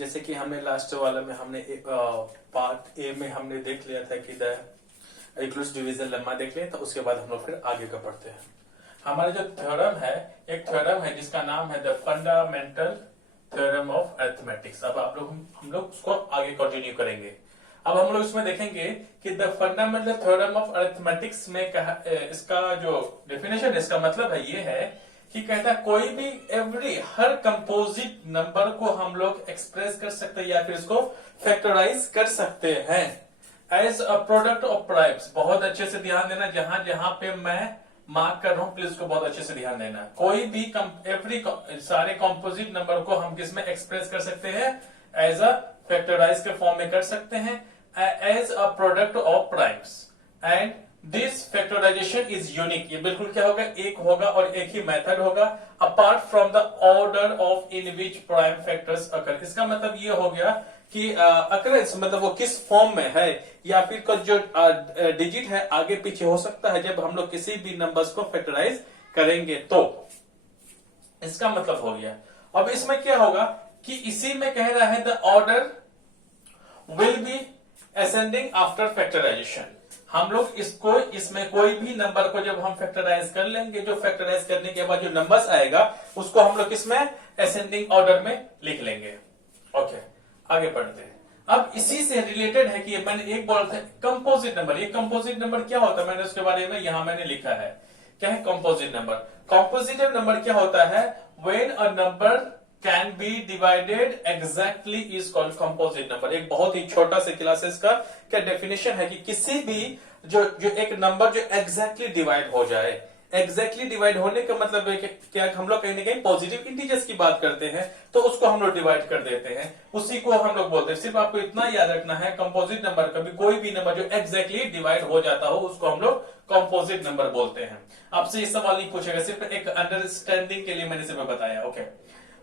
जैसे कि हमने लास्ट वाला में हमने पार्ट ए में हमने देख लिया था कि द यूक्लिड्स डिवीजन लेम्मा देख लिया, तो उसके बाद हम लोग फिर आगे का पढ़ते हैं। हमारा जो थ्योरम है, एक थ्योरम है जिसका नाम है the fundamental theorem of arithmetics. अब आप लोग हम लोग उसको आगे कंटिन्यू करेंगे। अब हम लोग इसमें देखेंगे कि the fundamental theorem of arithmetics में इसका जो डेफिनेशन है, इसका मतलब है ये है कि कहता है कोई भी हर कंपोजिट नंबर को हम लोग एक्सप्रेस कर सकते हैं या फिर इसको फैक्टराइज कर सकते हैं as a product of primes. बहुत अच्छे से ध्यान देना, जहां जहां पे मैं मार्क कर रहा हूं प्लीज उसको बहुत अच्छे से ध्यान देना। कोई भी सारे कंपोजिट नंबर को हम किस में एक्सप्रेस कर सकते हैं, एज अ फैक्टराइज के फॉर्म में कर सकते हैं as a product of primes, and this factorisation is unique. ये बिल्कुल क्या होगा, एक होगा और एक ही मेथड होगा apart from the order of in which prime factors occur. इसका मतलब ये हो गया कि अकरेंस मतलब वो किस फॉर्म में है या फिर कुछ जो डिजिट है आगे पीछे हो सकता है जब हम लोग किसी भी नंबर्स को फैक्टराइज करेंगे। तो इसका मतलब हो गया। अब इसमें क्या होगा कि इसी में कह रहा है the order will be ascending after factorisation. हम लोग इसमें कोई भी नंबर को जब हम फैक्टराइज कर लेंगे, जो फैक्टराइज करने के बाद जो नंबर्स आएगा उसको हम लोग इसमें असेंडिंग ऑर्डर में लिख लेंगे। ओके, आगे बढ़ते हैं। अब इसी से रिलेटेड है कि मैंने एक बोला था कंपोजिट नंबर। ये कंपोजिट नंबर क्या होता है, मैंने उसके बारे में यहां मैंने लिखा है। क्या है कंपोजिट नंबर? कंपोजिटिव नंबर क्या होता है, when a number can be divided exactly is called composite number. एक बहुत ही छोटा सा क्लासेस का क्या डेफिनेशन है कि किसी भी जो एक नंबर जो एग्जैक्टली डिवाइड हो जाए। एग्जैक्टली डिवाइड होने का मतलब है कि क्या हम लोग कहीं ना कहीं पॉजिटिव इंटीजर्स की बात करते हैं तो उसको हम लोग डिवाइड कर देते हैं, उसी को हम लोग बोलते हैं। सिर्फ आपको इतना याद रखना है, कंपोजिट नंबर कभी कोई भी नंबर जो एग्जैक्टली डिवाइड हो जाता हो उसको हम लोग कंपोजिट नंबर बोलते हैं। आपसे ये सवाल नहीं पूछेगा, सिर्फ एक अंडरस्टैंडिंग के लिए मैंने सिर्फ बताया। ओके,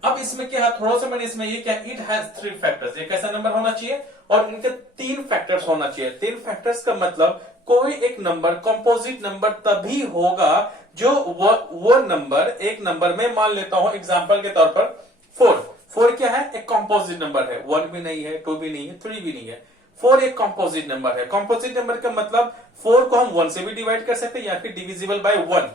अब इसमें क्या है, थोड़ा सा मैंने इसमें ये क्या, इट हैज 3 फैक्टर्स। एक ऐसा नंबर होना चाहिए और इनके 3 फैक्टर्स होना चाहिए। 3 फैक्टर्स का मतलब कोई एक नंबर कंपोजिट नंबर तभी होगा जो वो नंबर एक नंबर में, मान लेता हूं एग्जांपल के तौर पर 4 क्या है, एक कंपोजिट नंबर है। 1 भी नहीं है, 2 भी नहीं है, 3 भी नहीं है, 4 एक कंपोजिट नंबर है। कंपोजिट नंबर का मतलब 4 को हम 1 से भी डिवाइड कर सकते हैं या फिर divisible by 1।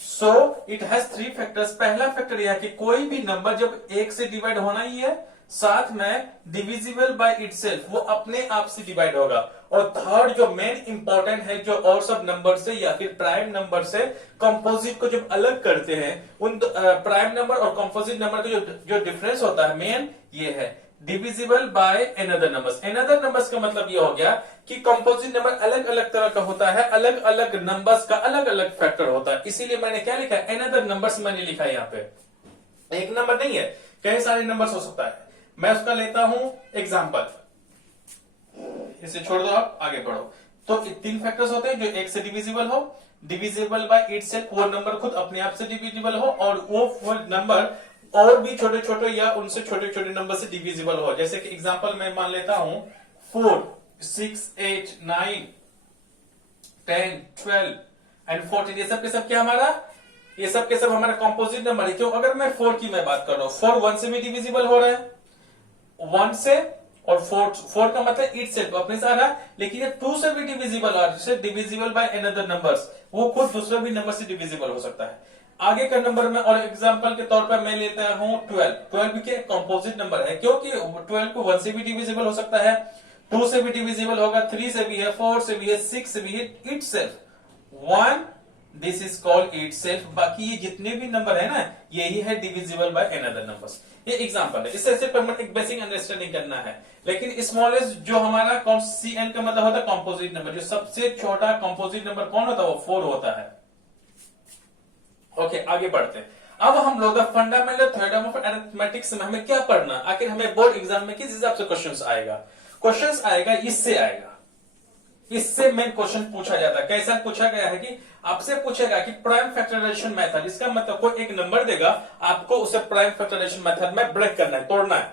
So it has 3 factors. पहला फैक्टर यह है कि कोई भी नंबर जब 1 से डिवाइड होना ही है, साथ में डिविजिबल बाय इटसेल्फ, वो अपने आप से डिवाइड होगा। और थर्ड जो मेन इंपॉर्टेंट है, जो और सब नंबर से या फिर प्राइम नंबर से कंपोजिट को जब अलग करते हैं, उन प्राइम नंबर और कंपोजिट नंबर का जो डिफरेंस होता है मेन, ये है divisible by another numbers. Another numbers का मतलब ये हो गया कि कंपोजिट नंबर अलग अलग तरह का होता है, अलग अलग नंबर्स का अलग अलग फैक्टर होता है। इसीलिए मैंने क्या लिखा है, अनदर नंबर्स मैंने लिखा है। यहाँ पे एक नंबर नहीं है, कई सारे नंबर्स हो सकता है। मैं उसका लेता हूं एग्जाम्पल, इसे छोड़ दो, आप आगे बढ़ो। तो 3 फैक्टर्स होते हैं जो 1 से डिविजिबल हो, डिविजिबल बाय इटसेल्फ, वो नंबर खुद अपने आप से डिविजिबल हो, और वो नंबर और भी छोटे छोटे या उनसे छोटे छोटे नंबर से डिविजिबल हो। जैसे कि एग्जांपल मैं मान लेता हूं 4, 6, 8, 9, 10, 12 एंड 14। ये सब के सब क्या हमारा, ये सब के सब हमारा कंपोजिट नंबर है। क्यों? अगर मैं 4 की मैं बात कर रहा हूं, 4 1 से भी डिविजिबल हो रहा है, 1 से, और 4 का मतलब इट सेल्फ अपने से आ रहा है, लेकिन ये 2 से भी डिविजिबल आ रहा है, डिविजिबल बाय अनदर नंबर्स, वो खुद दूसरे भी नंबर से डिविजिबल हो सकता है। आगे का नंबर में, और एग्जांपल के तौर पर मैं लेता हूं 12। 12 भी क्या कंपोजिट नंबर है, क्योंकि 12 को 1 से भी डिविजिबल हो सकता है, 2 से भी डिविजिबल होगा, 3 से भी है, 4 से भी है, 6 से भी है, it self 1, this is called it self. बाकी ये जितने भी नंबर है ना, यही है डिविजिबल बाय अनदर नंबर्स। ये एग्जांपल है, इससे सिर्फ हमें एक बेसिक अंडरस्टैंडिंग करना है। लेकिन स्मॉलेस्ट जो हमारा CN का मतलब होता है कंपोजिट नंबर, जो सबसे छोटा कंपोजिट नंबर कौन होता है, वो 4 होता है। ओके, आगे बढ़ते हैं। अब हम लोग फंडामेंटल थ्योरम ऑफ अरिथमेटिक्स में हमें क्या पढ़ना, आखिर हमें बोर्ड एग्जाम में किस हिसाब से क्वेश्चंस आएगा? क्वेश्चंस आएगा इससे आएगा, इससे मेन क्वेश्चन पूछा जाता है। कैसा पूछा गया है कि आपसे पूछेगा कि प्राइम फैक्टराइजेशन मेथड, इसका मतलब कोई एक नंबर देगा, आपको उसे प्राइम फैक्टराइजेशन मेथड में ब्रेक करना है, तोड़ना है।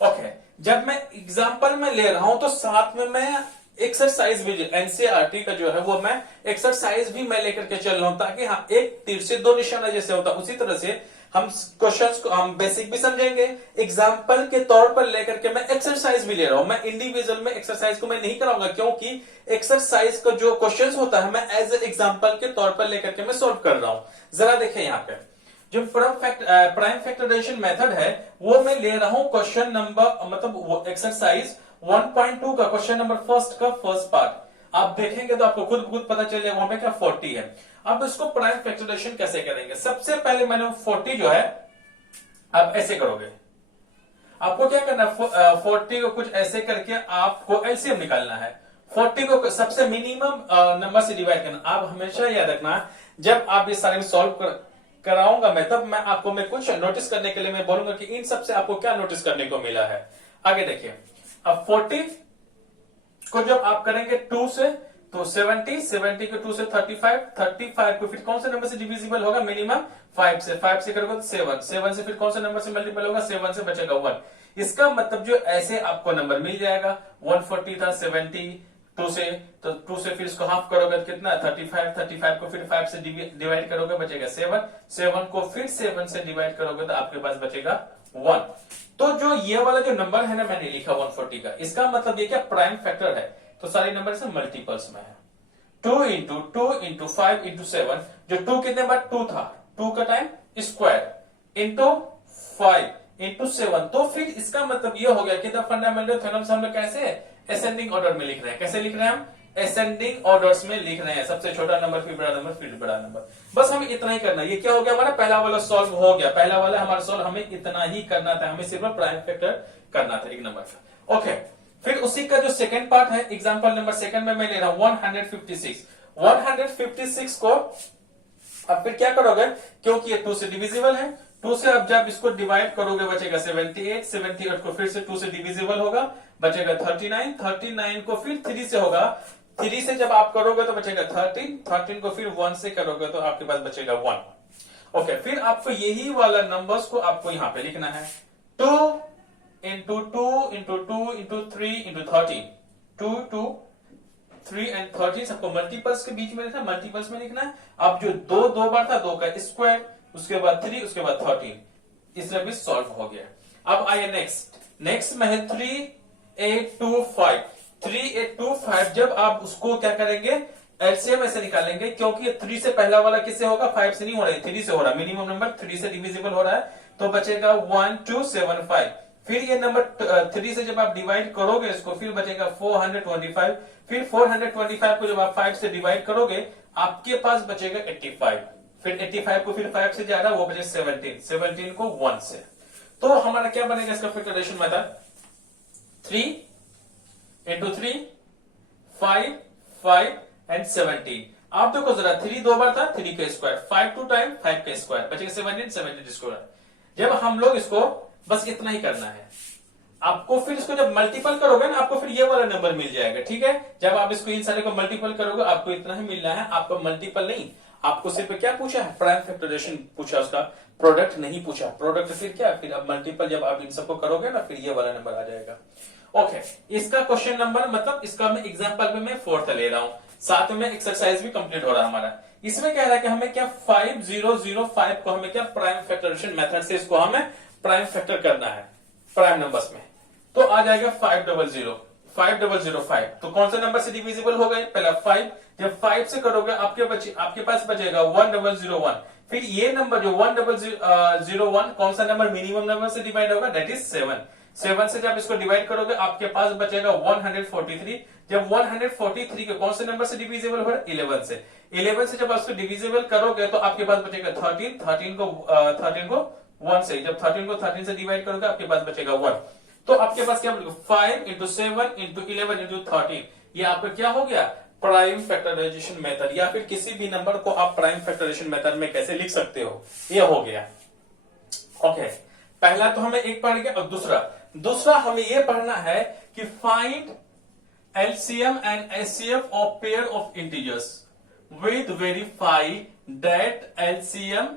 ओके, जब मैं एग्जांपल में ले रहा हूं तो साथ में मैं एक्सरसाइज भी, एनसीईआरटी का जो है वो मैं एक्सरसाइज भी मैं लेकर के चल रहा हूं, ताकि हाँ एक तीर से 2 निशाना जैसे होता है उसी तरह से हम क्वेश्चंस को हम बेसिक भी समझेंगे, एग्जाम्पल के तौर पर लेकर के मैं एक्सरसाइज भी ले रहा हूं। मैं इंडिविजुअल में एक्सरसाइज को मैं नहीं कराऊंगा, क्योंकि एक्सरसाइज का जो क्वेश्चंस होता है मैं एज ए एग्जाम्पल के तौर पर लेकर के मैं सोल्व कर रहा हूं। जरा देखिए यहाँ पे जो प्राइम फैक्टराइजेशन मेथड है वो मैं ले रहा हूं क्वेश्चन नंबर मतलब एक्सरसाइज 1.2 का क्वेश्चन नंबर फर्स्ट का फर्स्ट पार्ट। आप देखेंगे तो आपको खुद पता चल जाएगा वहां पे क्या 40 है। अब इसको प्राइम फैक्टराइजेशन कैसे करेंगे? सबसे पहले मैंने 40 जो है आप ऐसे करोगे, आपको क्या करना है 40 को कुछ ऐसे करके आपको एलसीएम निकालना है। 40 को सबसे मिनिमम नंबर से डिवाइड करना। आप हमेशा याद रखना जब आप ये सारे सॉल्व कराऊंगा मैं, तब मैं आपको मैं कुछ नोटिस करने के लिए मैं बोलूंगा कि इन सबसे आपको क्या नोटिस करने को मिला है। आगे देखिए, अब 40 को जब आप करेंगे 2 से तो 70 को 2 से 35 को फिर कौन से नंबर से डिविजिबल होगा? मिनिमम 5 से करोगे तो 7 से फिर कौन से नंबर से मल्टीपल होगा? 7 से बचेगा 1। इसका मतलब जो ऐसे आपको नंबर मिल जाएगा 140 था 72 से, तो 2 से फिर इसको हाफ करोगे तो कितना 35 को फिर 5 से डिवाइड करोगे बचेगा 7 को फिर 7 से डिवाइड करोगे तो आपके पास बचेगा 1। तो जो ये वाला जो नंबर है ना मैंने लिखा 140 का, इसका मतलब ये क्या प्राइम फैक्टर है, तो सारे नंबर से मल्टीपल्स में है। 2 इंटू 2 इंटू 5 इंटू 7, जो 2 कितने बार 2 था, 2 का टाइम स्क्वायर इंटू 5 इंटू 7, तो फिर इसका मतलब ये हो गया कि द फंडामेंटल थ्योरम्स हम लोग कैसे असेंडिंग ऑर्डर में लिख रहे हैं। कैसे लिख रहे हैं हम? असेंडिंग ऑर्डर्स में लिख रहे हैं, सबसे छोटा नंबर फिर बड़ा नंबर फिर बड़ा नंबर। बस हमें इतना ही करना है। ये क्या हो गया हमारा पहला वाला सॉल्व हो गया। पहला वाला हमारा सॉल्व हमें इतना ही करना था, हमें सिर्फ प्राइम फैक्टर करना था एक नंबर का। ओके, फिर उसी का जो सेकंड पार्ट है एग्जांपल नंबर सेकंड में मैं ले रहा हूं 156 को अब फिर क्या करोगे, क्योंकि ये 2 से डिविजिबल है, 2 से अब जब इसको डिवाइड करोगे बचेगा 78 को फिर से 2 से डिविजिबल होगा बचेगा 39 को फिर 3 से होगा, 3 से जब आप करोगे तो बचेगा 13 को फिर 1 से करोगे तो आपके पास बचेगा 1। ओके, फिर आपको यही वाला नंबर्स को आपको यहां पे लिखना है 2 into 2 into 2 into 3 into 13, 2 3 and 13 सबको मल्टीपल्स के बीच में लिखना, मल्टीपल्स में लिखना है। अब जो 2 बार था 2 का स्क्वायर, उसके बाद 3, उसके बाद 13, इसलिए भी सॉल्व हो गया। अब आइए नेक्स्ट में है 3825 3825। जब आप उसको क्या करेंगे एलसीएम ऐसे निकालेंगे, क्योंकि 3 से पहला वाला किससे होगा 5 से नहीं हो रहा है 3 से हो रहा है, मिनिमम नंबर 3 से डिविजिबल हो रहा है, तो बचेगा 1275। फिर ये नंबर 3 से जब आप डिवाइड करोगे इसको फिर बचेगा 425, फिर 425 को जब आप 5 से डिवाइड करोगे आपके पास बचेगा 85, फिर 85 को फिर 5 से जा रहा है वो बचे 17 को 1 से। तो हमारा क्या बनेगा इसका फैक्टराइजेशन मेथड 3 इंटू 3 5 एंड 17। आप देखो जरा 3 2 बार था 3 का स्क्वायर, 5 2 टाइम 5 का स्क्वायर बचेगा 17 स्क्वायर। जब हम लोग इसको बस इतना ही करना है, आपको फिर इसको जब मल्टीपल करोगे ना आपको फिर ये वाला नंबर मिल जाएगा। ठीक है, जब आप इसको इन सारे को मल्टीपल करोगे आपको इतना ही मिलना है, आपको मल्टीपल नहीं, आपको सिर्फ क्या पूछा है प्राइम फैक्टराइजेशन पूछा, उसका प्रोडक्ट नहीं पूछा। प्रोडक्ट फिर क्या, फिर अब मल्टीपल जब आप इन सबको करोगे ना फिर ये वाला नंबर आ जाएगा। ओके, इसका क्वेश्चन नंबर मतलब इसका मैं एग्जांपल में मैं 4th ले रहा हूं, साथ में एक्सरसाइज भी कंप्लीट हो रहा है हमारा। इसमें कह रहा है कि हमें क्या 5005 को हमें क्या प्राइम फैक्टराइजेशन मेथड से इसको हमें प्राइम फैक्टर करना है प्राइम नंबर्स में, तो आ जाएगा 5005। तो कौन से नंबर से डिविजिबल हो गए, पहला 5, जब 5 से करोगे आपके पास बचेगा 1001। फिर ये नंबर जो 1001 कौन सा नंबर मिनिमम नंबर से डिवाइड होगा, दैट इज 7 से जब इसको डिवाइड करोगे आपके पास बचेगा 143। जब 143 के कौन से नंबर से डिविजिबल हो रहा है 11 से, 11 से जब आप इसको डिविजिबल करोगे तो आपके पास बचेगा 13 को 1 से, जब 13 को 13 से डिवाइड करोगे आपके पास बचेगा 1। तो आपके पास क्या बचेगा 5 इंटू 7 इंटू 11 इंटू 13, ये आपका क्या हो गया प्राइम फैक्टराइजेशन मेथड, या फिर किसी भी नंबर को आप प्राइम फैक्टराइजेशन मेथड में कैसे लिख सकते हो, ये हो गया। ओके, पहला तो हमें एक पढ़ गया, और दूसरा हमें ये पढ़ना है कि find LCM and HCF of pair of integers with verify that HCF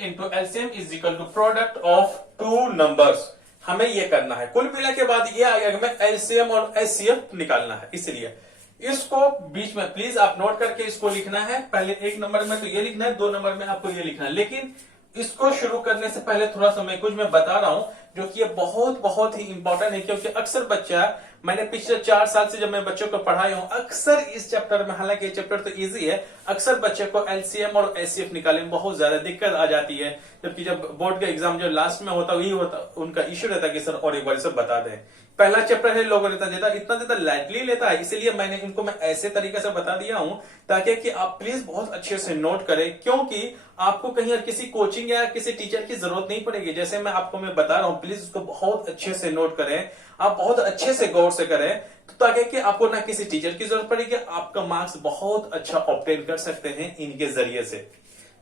into LCM is equal to product of two numbers। हमें ये करना है, कुल मिला के बाद ये आएगा कि हमें LCM और HCF निकालना है, इसलिए इसको बीच में प्लीज आप नोट करके इसको लिखना है। पहले एक नंबर में तो ये लिखना है, 2 नंबर में आपको ये लिखना है, लेकिन इसको शुरू करने से पहले थोड़ा सा मैं कुछ बता रहा हूं जो कि ये बहुत बहुत ही इंपॉर्टेंट है, क्योंकि अक्सर बच्चा, मैंने पिछले 4 साल से जब मैं बच्चों को पढ़ाया हूं, अक्सर इस चैप्टर में, हालांकि ये चैप्टर तो इजी है, अक्सर बच्चे को एलसीएम और एचसीएफ निकालने में बहुत ज्यादा दिक्कत आ जाती है। जबकि जब बोर्ड का एग्जाम जो लास्ट में होता वही होता, उनका इश्यू रहता कि सर और एक बार सब बता दें। पहला चैप्टर है, लोग इतना ज्यादा लाइटली लेता है, इसलिए मैंने इनको मैं ऐसे तरीके से बता दिया हूं ताकि कि आप प्लीज बहुत अच्छे से नोट करें, क्योंकि आपको कहीं और किसी कोचिंग या किसी टीचर की जरूरत नहीं पड़ेगी। जैसे मैं आपको मैं बता रहा हूं, प्लीज उसको बहुत अच्छे से नोट करें, आप बहुत अच्छे से गौर से करें, तो ताकि कि आपको ना किसी टीचर की जरूरत पड़ेगी, आपका मार्क्स बहुत अच्छा ऑब्टेन कर सकते हैं इनके जरिए से।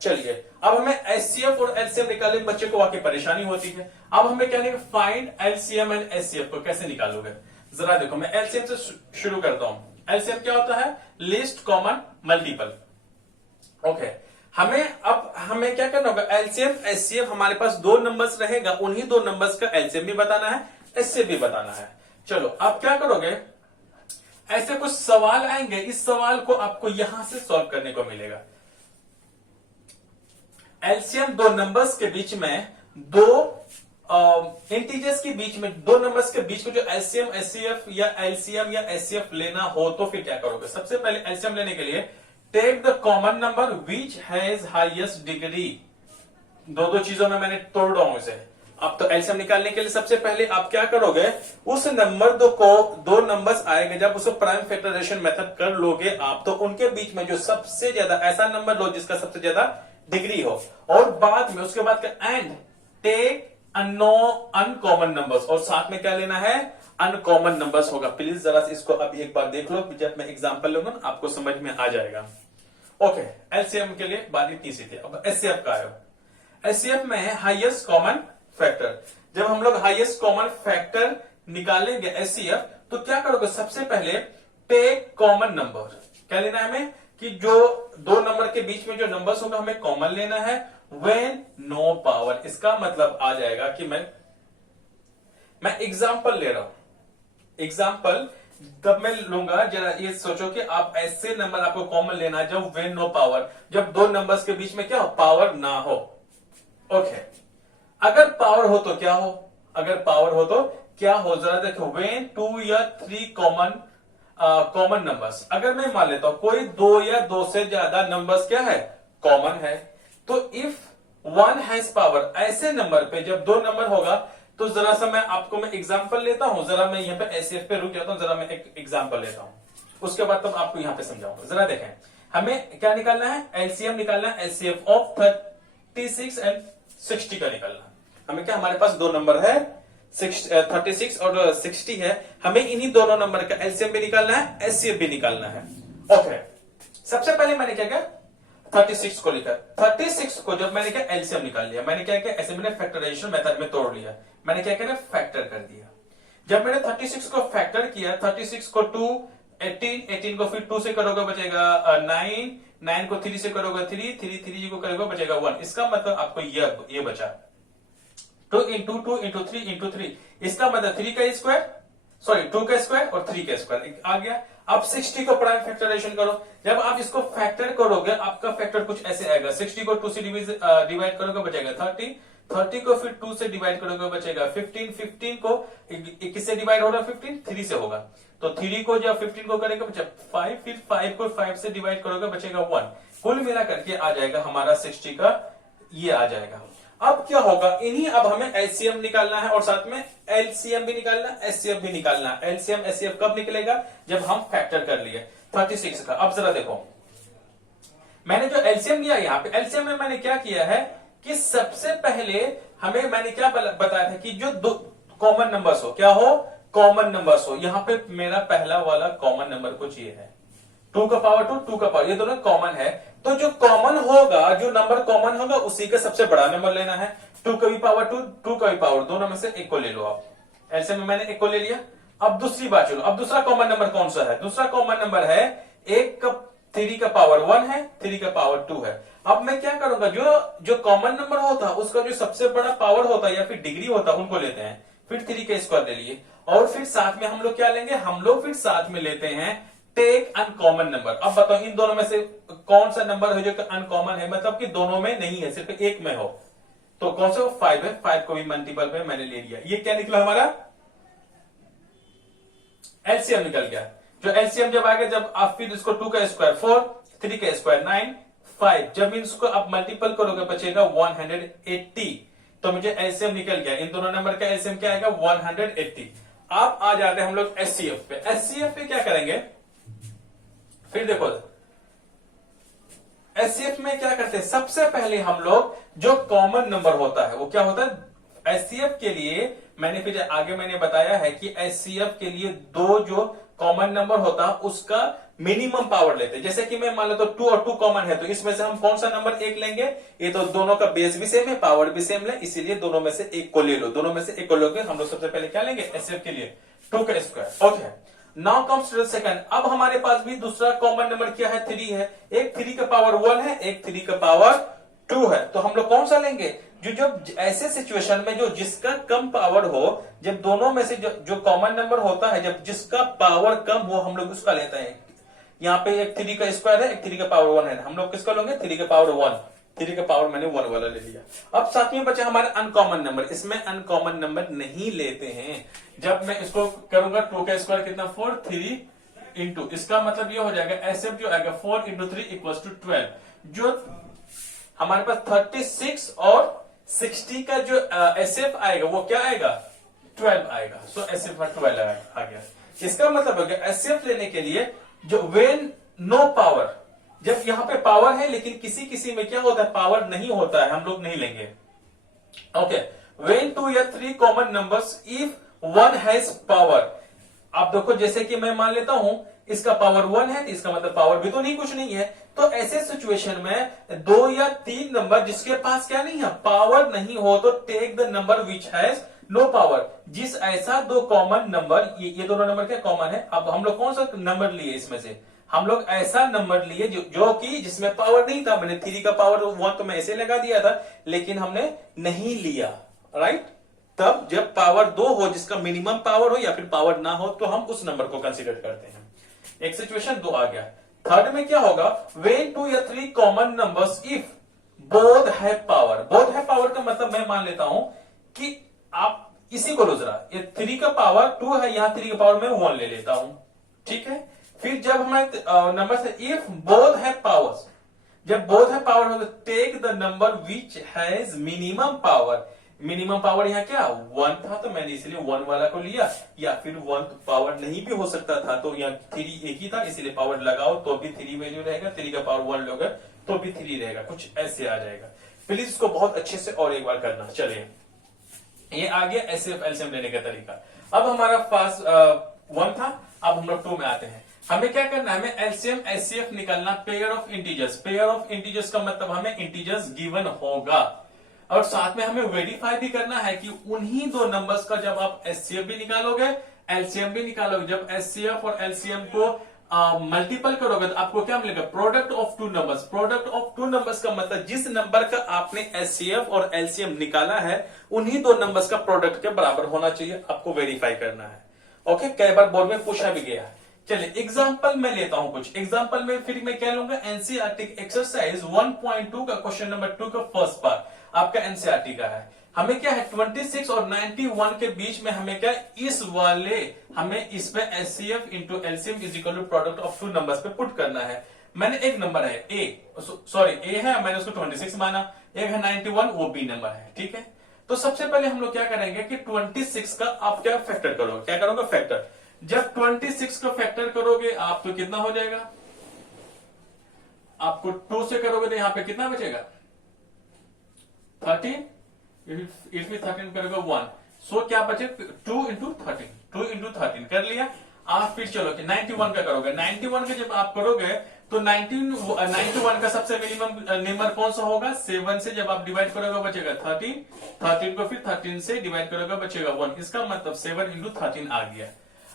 चलिए, अब हमें एचसीएफ और एलसीएम निकालने में बच्चे को वाकई परेशानी होती है। अब हमें क्या लिखेंगे, फाइंड एलसीएम एंड एचसीएफ को कैसे निकालोगे, जरा देखो। मैं एलसीएम से शुरू करता हूं। एलसीएम क्या होता है, लीस्ट कॉमन मल्टीपल। ओके, हमें क्या करना होगा, एलसीएम एचसीएफ हमारे पास 2 नंबर्स रहेगा, उन्हीं 2 नंबर्स का एलसीएम भी बताना है, एचसीएफ भी बताना है। चलो, अब क्या करोगे, ऐसे कुछ सवाल आएंगे, इस सवाल को आपको यहां से सॉल्व करने को मिलेगा। एलसीएम 2 नंबर्स के बीच में, 2 इंटीजर्स के बीच में, 2 नंबर्स के बीच में जो एलसीएम एचसीएफ या एलसीएम या एचसीएफ लेना हो तो फिर क्या करोगे, सबसे पहले एलसीएम लेने के लिए take the common number which has highest degree. 2 चीजों में मैंने तोड़ रहा हूं इसे। अब तो एलसीएम निकालने के लिए सबसे पहले आप क्या करोगे, उस नंबर 2 नंबर्स आएंगे, जब उसको प्राइम फैक्टराइजेशन मेथड कर लोगे आप, तो उनके बीच में जो सबसे ज्यादा, ऐसा नंबर लो जिसका सबसे ज्यादा डिग्री हो, और बाद में उसके बाद का एंड टेक अनकॉमन नंबर्स, और साथ में क्या लेना है, अनकॉमन नंबर्स होगा। प्लीज जरा इसको अभी एक बार देख लो, जब मैं एग्जांपल लूंगा ना आपको समझ में आ जाएगा। ओके, एलसीएम के लिए बात इतनी सी थी। अब एचसीएफ का आयो, एचसीएफ में है हाईएस्ट कॉमन फैक्टर। जब हम लोग हाईएस्ट कॉमन फैक्टर निकालेंगे एचसीएफ, तो क्या करोगे, सबसे पहले टेक कॉमन नंबर, क्या लेना है हमें, कि जो 2 नंबर के बीच में जो नंबर्स होगा हमें कॉमन लेना है, व्हेन नो पावर। इसका मतलब आ जाएगा कि मैं एग्जांपल ले रहा हूं, एग्जांपल तब मैं लूंगा, जरा ये सोचो कि आप ऐसे नंबर आपको कॉमन लेना है जब व्हेन नो पावर, जब 2 नंबर्स के बीच में क्या हो, पावर ना हो। ओके, अगर पावर हो तो क्या हो, अगर पावर हो तो क्या हो, जरा देखो, व्हेन 2 या 3 कॉमन नंबर्स, अगर मैं मान लेता हूं कोई 2 या 2 से ज्यादा नंबर्स क्या है, कॉमन है, तो इफ 1 हैज पावर, ऐसे नंबर पे जब 2 नंबर होगा, तो जरा सा मैं एग्जांपल लेता हूं, जरा मैं यहाँ पे एचसीएफ पे रुक जाता हूं, जरा मैं एक एग्जांपल लेता हूं, उसके बाद तब आपको यहां पे समझाऊंगा। जरा देखें, हमें क्या निकालना है, एलसीएम निकालना है, एचसीएफ ऑफ 36 एंड 60 का निकालना है। हमें क्या, हमारे पास 2 नंबर है, 36 और 60 है, हमें इन्हीं दोनों नंबर का एलसीएम भी निकालना है, एचसीएफ भी निकालना है। ओके, सबसे पहले मैंने क्या किया, 36 को लिखा, 36 को जब मैंने क्या एलसीएम निकाल लिया, मैंने क्या किया, ऐसे मैंने फैक्टराइजेशन मेथड में तोड़ लिया, मैंने क्या किया, फैक्टर कर दिया। जब मैंने 36 को फैक्टर किया, 36 को 2, 18 को फिर 2 से करोगे बचेगा 9, 9 को 3 से करोगे 3, 3 को करोगे बचेगा 1। इसका मतलब आपको ये बचा 2 into 2 into 3 into 3, इसका मतलब 3 का स्क्वायर, सॉरी 2 का स्क्वायर और 3 का स्क्वायर आ गया। अब 60 को प्राइम फैक्टराइजेशन करो, जब आप इसको फैक्टर करोगे आपका फैक्टर कुछ ऐसे आएगा, 60 को 2 से डिवाइड करोगे बचेगा 30, 30 को फिर 2 से डिवाइड करोगे बचेगा 15, 15 को किससे डिवाइड होगा, 15 3 से होगा, तो 3 को जब 15 को करेंगे बचेगा 5, फिर 5 को 5 से डिवाइड करोगे बचेगा 1, कुल मिला करके आ जाएगा हमारा 60 का ये आ जाएगा। अब क्या होगा, इन्हीं अब हमें एलसीएम निकालना है और साथ में एलसीएम भी निकालना है, एचसीएफ भी निकालना है। एलसीएम एचसीएफ कब निकलेगा, जब हम फैक्टर कर लिए 36 का। अब जरा देखो, मैंने जो एलसीएम लिया, यहां पे एलसीएम में मैंने क्या किया है कि सबसे पहले मैंने क्या बताया था कि जो 2 कॉमन नंबर्स हो, क्या हो, कॉमन नंबर्स हो। यहां पे मेरा पहला वाला कॉमन नंबर कुछ ये है, 2 का पावर 2, 2 का पावर, ये दोनों कॉमन है, तो जो कॉमन होगा, जो नंबर कॉमन होगा उसी का सबसे बड़ा नंबर लेना है। 2 का भी पावर 2, 2 का भी पावर, दोनों में से एक को ले लो आप। ऐसे में मैंने एक को ले लिया। अब दूसरी बात चलो, अब दूसरा कॉमन नंबर कौन सा है, दूसरा कॉमन नंबर है 1 का 3 का पावर 1 है, 3 का पावर 2 है। अब मैं क्या करूंगा, जो कॉमन नंबर होता है उसका जो सबसे बड़ा पावर होता है या फिर डिग्री होता है उनको लेते हैं, फिर 3 का स्क्वायर ले लिए, और फिर साथ में हम लोग क्या लेंगे, हम लोग फिर साथ में लेते हैं टेक अनकॉमन नंबर। अब बताओ इन दोनों में से कौन सा नंबर है जो अनकॉमन है, मतलब कि दोनों में नहीं है, सिर्फ एक में हो, तो कौन सा 5 है, 5 को भी मल्टीपल में मैंने ले लिया। ये क्या निकला हमारा एलसीएम निकल गया। जो एलसीएम जब आएगा, जब आप फिर इसको 2 का स्क्वायर 4, 3 का स्क्वायर 9, 5, जब इसको आप मल्टीपल करोगे बचेगा 180। तो मुझे एलसीएम निकल गया। इन दोनों नंबर का एलसीएम क्या आएगा 180। आप आ जाते हैं हम लोग एचसीएफ पे। एचसीएफ पे क्या करेंगे, फिर देखो एचसीएफ में क्या करते हैं, सबसे पहले हम लोग जो कॉमन नंबर होता है वो क्या होता है एचसीएफ के लिए। मैंने फिर आगे मैंने बताया है कि एचसीएफ के लिए दो जो कॉमन नंबर होता है उसका मिनिमम पावर लेते हैं। जैसे कि मैं मान लो तो 2 और 2 कॉमन है, तो इसमें से हम कौन सा नंबर एक लेंगे, ये तो दोनों का बेस भी सेम है, पावर भी सेम है, इसीलिए दोनों में से एक को ले लो। दोनों में से एक को लोगे, हम लोग सबसे पहले क्या लेंगे एचसीएफ के लिए 2 का square. Okay, now comes to the second. अब हमारे पास भी दूसरा कॉमन नंबर क्या है 3 है। एक 3 का पावर 1 है, एक 3 का पावर 2 है। तो हम लोग कौन सा लेंगे, जो जब ऐसे सिचुएशन में जो जिसका कम पावर हो, जब दोनों में से जो कॉमन नंबर होता है, जब जिसका पावर कम हो हम लोग उसका लेते हैं। यहाँ पे एक 3 का स्क्वायर है, एक 3 का पावर 1 है, हम लोग किसका लेंगे 3 का पावर 1। 3 का पावर मैंने 1 वाला ले लिया। अब साथ में बचे हमारे अनकॉमन नंबर। इसमें अनकॉमन नंबर नहीं लेते हैं। जब मैं इसको करूंगा 2 का स्क्वायर कितना 4, 3 इंटू, इसका मतलब ये हो जाएगा एसएफ जो आएगा 4 इंटू 3 इक्वल्स टू 12। जो हमारे पास 36 और 60 का जो एसएफ आएगा वो क्या आएगा 12 आएगा। सो एसएफ 12 आ गया। इसका मतलब हो गया एसएफ लेने के लिए जो वेन नो पावर, जब यहां पे पावर है लेकिन किसी किसी में क्या होता है पावर नहीं होता है, हम लोग नहीं लेंगे। ओके, वेन 2 या 3 common numbers if 1 has power. आप देखो जैसे कि मैं मान लेता हूं इसका पावर 1 है, इसका मतलब पावर भी तो नहीं कुछ नहीं है। तो ऐसे सिचुएशन में 2 या 3 नंबर जिसके पास क्या नहीं है पावर नहीं हो, तो take the number which has no power. जिस ऐसा दो कॉमन नंबर, ये दोनों नंबर क्या कॉमन है। अब हम लोग कौन सा नंबर लिए इसमें से, हम लोग ऐसा नंबर लिए जो कि जिसमें पावर नहीं था। मैंने 3 का पावर 1 तो मैं ऐसे लगा दिया था, लेकिन हमने नहीं लिया, राइट। तब जब पावर 2 हो, जिसका मिनिमम पावर हो या फिर पावर ना हो, तो हम उस नंबर को कंसीडर करते हैं। एक सिचुएशन 2 आ गया। थर्ड में क्या होगा, वेन 2 या 3 common numbers if both have power. Both have power का मतलब मैं मान लेता हूं कि आप इसी को लो जरा, ये 3 का पावर 2 है, यहां 3 का पावर मैं 1 ले लेता हूं, ठीक है। फिर जब हमारे नंबर से इफ बोथ हैव पावर्स, जब बोथ हैव पावर हो तो take the number which has minimum power. Minimum power यहाँ क्या 1 था, तो मैंने इसलिए 1 वाला को लिया। या फिर 1 पावर नहीं भी हो सकता था, तो यहाँ 3 एक ही था, इसलिए पावर लगाओ तो भी 3 वैल्यू रहेगा। 3 का पावर 1 लोगे तो भी 3 रहेगा, कुछ ऐसे आ जाएगा। प्लीज इसको बहुत अच्छे से और एक बार करना। चलिए, ये आ गया एचसीएफ एलसीएम लेने का तरीका। अब हमारा पास 1 था, अब हम लोग 2 में आते हैं। हमें क्या करना है, हमें एलसीएम एचसीएफ निकालना pair of integers. Pair of integers का मतलब हमें इंटीजर्स गिवन होगा, और साथ में हमें वेरीफाई भी करना है कि उन्हीं दो नंबर्स का जब आप एचसीएफ भी निकालोगे एलसीएम भी निकालोगे, जब एचसीएफ और एलसीएम को मल्टीपल करोगे तो आपको क्या मिलेगा product of 2 numbers. Product of 2 numbers का मतलब जिस नंबर का आपने एचसीएफ और एलसीएम निकाला है उन्हीं दो नंबर्स का प्रोडक्ट के बराबर होना चाहिए, आपको वेरीफाई करना है। ओके, कई बार बोर्ड में पूछा भी गया है। चलिए एग्जाम्पल में लेता हूं कुछ। एग्जाम्पल में फिर मैं क्या लूंगा, एनसीईआरटी एक्सरसाइज 1.2 का क्वेश्चन नंबर 2 का फर्स्ट पार्ट आपका एनसीईआरटी का है। हमें क्या है 26 और 91 के बीच में हमें क्या इस वाले हमें इस पे HCF into LCM is equal to product of 2 numbers पे पुट करना है। मैंने एक नंबर है ए, सॉरी ए है, मैंने उसको 26 माना। एक है 91, वो बी नंबर है, ठीक है। तो सबसे पहले हम लोग क्या करेंगे कि 26 का आप क्या फैक्टर करोगे, क्या करोगे फैक्टर। जब 26 का फैक्टर करोगे आप तो कितना हो जाएगा, आपको 2 से करोगे तो यहां पे कितना बचेगा 13, इसमें 13 करोगे 1, सो क्या बचे 2 इंटू 13, 2 इंटू 13 कर लिया। आप फिर चलो कि 91 का करोगे। 91 का जब आप करोगे तो 91 का सबसे मिनिमम नंबर कौन सा होगा 7 से जब आप डिवाइड करोगे बचेगा 13, 13 को फिर 13 से डिवाइड करोगे बचेगा 1, इसका मतलब 7 इंटू 13 आ गया।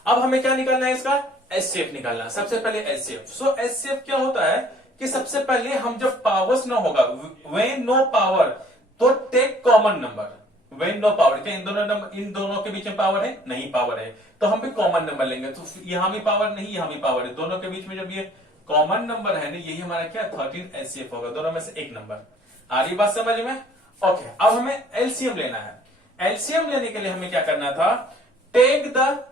अब हमें क्या निकालना है, इसका एचसीएफ निकालना। सबसे पहले एचसीएफ। सो एचसीएफ क्या होता है कि सबसे पहले हम जब पावर्स ना होगा, व्हेन नो पावर, तो take common number. When no power, क्या इन दोनों के बीच में पावर है, नहीं पावर है, तो हम भी कॉमन नंबर लेंगे। तो यहां भी पावर नहीं, यहां भी पावर है, दोनों के बीच में जब ये कॉमन नंबर है ना, यही हमारा क्या 13 एचसीएफ होगा, दोनों में से एक नंबर। आ रही बात समझ में। ओके, अब हमें एलसीएम लेना है। एलसीएम लेने के लिए हमें क्या करना था, टेक द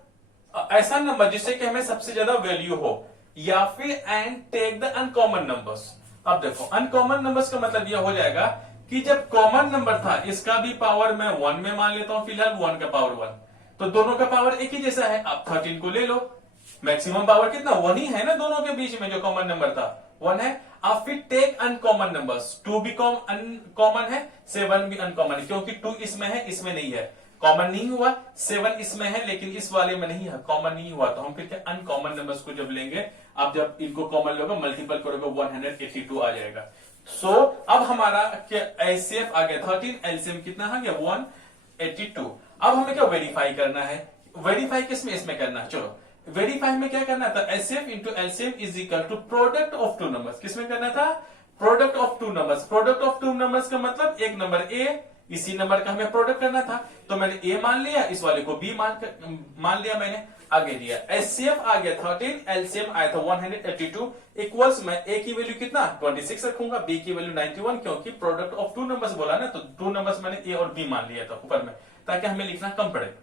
ऐसा नंबर जिससे कि हमें सबसे ज्यादा वैल्यू हो, या फिर and take the uncommon numbers. अब देखो अनकॉमन नंबर्स का मतलब यह हो जाएगा कि जब कॉमन नंबर था इसका भी पावर मैं 1 में मान लेता हूं, फिलहाल 1 का पावर 1, तो दोनों का पावर एक ही जैसा है। आप 13 को ले लो, मैक्सिमम पावर कितना 1 ही है ना, दोनों के बीच में जो कॉमन नंबर था 1 है। अब फिर टेक अनकॉमन नंबर्स, 2 भी अनकॉमन है, 7 भी अनकॉमन है, क्योंकि 2 इसमें है इसमें नहीं है, कॉमन नहीं हुआ। 7 इसमें है लेकिन इस वाले में नहीं है, कॉमन नहीं हुआ, तो हम फिर क्या अनकॉमन नंबर्स को जब लेंगे, आप जब इनको कॉमन लोगे मल्टीपल करोगे 182 आ जाएगा। सो अब हमारा क्या एचसीएफ आ गया 13, एलसीएम कितना आ गया 182। अब हमें क्या वेरीफाई करना है, वेरीफाई किसमें, इसमें करना है। चलो वेरीफाई में क्या करना था, HCF into LCM is equal to product of two numbers. किसमें करना था, product of two numbers. Product of two numbers का मतलब एक नंबर ए, इसी नंबर का हमें प्रोडक्ट करना था, तो मैंने ए मान लिया, इस वाले को बी मान लिया, मैंने आगे दिया। एचसीएफ आ गया 13, एलसीएम आया था 182, इक्वल्स में ए की वैल्यू कितना 26 रखूंगा, बी की वैल्यू 91, क्योंकि प्रोडक्ट ऑफ टू नंबर्स बोला ना, तो टू नंबर्स मैंने ए और बी मान लिया था ऊपर में, ताकि हमें लिखना कम पड़े।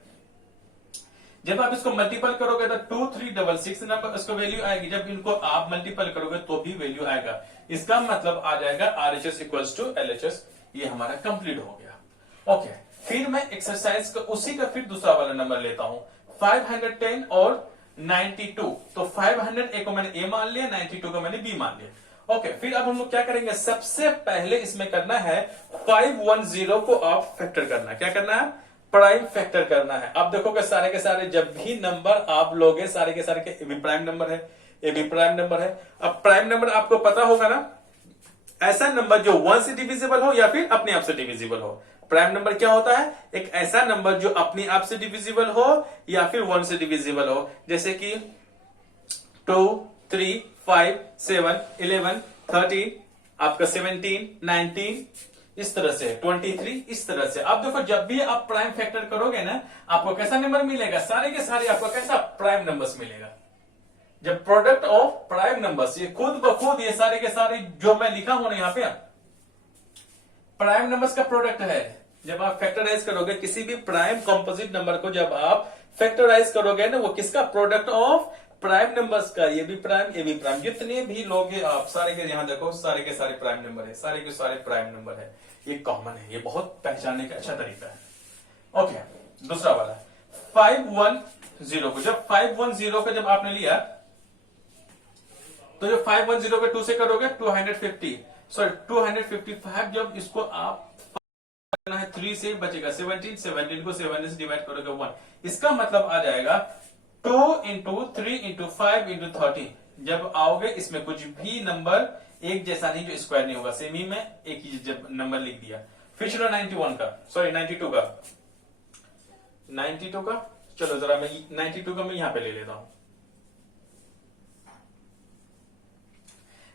जब आप इसको मल्टीपल करोगे तो 2366 नंबर इसको वैल्यू आएगी, जब इनको आप मल्टीपल करोगे तो भी वैल्यू आएगा। इसका मतलब आ जाएगा आरएचएस इक्वल्स टू एलएचएस। ये हमारा कंप्लीट हो गया। ओके, फिर मैं एक्सरसाइज का उसी का फिर दूसरा वाला नंबर लेता हूं, 510 और 92। तो 500 ए को मैंने ए मान लिया, 92 को मैंने बी मान लिया। ओके, फिर अब हम लोग क्या करेंगे, सबसे पहले इसमें करना है 510 को आप फैक्टर करना है। क्या करना है, प्राइम फैक्टर करना है। आप देखोगे सारे के सारे जब भी नंबर आप लोगे, सारे के सारे के ए बी प्राइम नंबर है, ए बी प्राइम नंबर है। अब प्राइम नंबर आपको पता होगा ना, ऐसा नंबर जो 1 से डिविजिबल हो या फिर अपने आप से डिविजिबल हो। प्राइम नंबर क्या होता है, एक ऐसा नंबर जो अपने आप से डिविजिबल हो या फिर 1 से डिविजिबल हो, जैसे कि 2, 3, 5, 7, 11, 13, आपका 17, 19, इस तरह से 23, इस तरह से। अब देखो जब भी आप प्राइम फैक्टर करोगे ना, आपको कैसा नंबर मिलेगा, सारे के सारे आपको कैसा प्राइम नंबर्स मिलेगा। जब प्रोडक्ट ऑफ प्राइम नंबर्स, ये खुद ब खुद ये सारे के सारे जो मैं लिखा हूं ना यहाँ पे, प्राइम नंबर्स का प्रोडक्ट है। जब आप फैक्टराइज करोगे किसी भी प्राइम कंपोजिट नंबर को, जब आप फैक्टराइज करोगे ना, वो किसका, प्रोडक्ट ऑफ प्राइम नंबर्स का। ये भी प्राइम, ये भी प्राइम, जितने भी लोग आप सारे के यहां देखो, सारे के सारे प्राइम नंबर है, सारे के सारे प्राइम नंबर है, ये कॉमन है, ये बहुत पहचानने का अच्छा तरीका है। ओके, दूसरा वाला 510 को, जब 510 को जब आपने लिया, तो जो 510 को 2 से करोगे 255, जब इसको आप करना है 3 से बचेगा 17 को 7 से डिवाइड करोगे 1, इसका मतलब आ जाएगा 2 इंटू 3 इंटू 5 इंटू 30। जब आओगे इसमें कुछ भी नंबर एक जैसा नहीं जो स्क्वायर नहीं होगा, सेमी में एक ही जब नंबर लिख दिया। फिर चलो 92 का, चलो जरा मैं 92 का मैं यहां पे ले लेता हूं।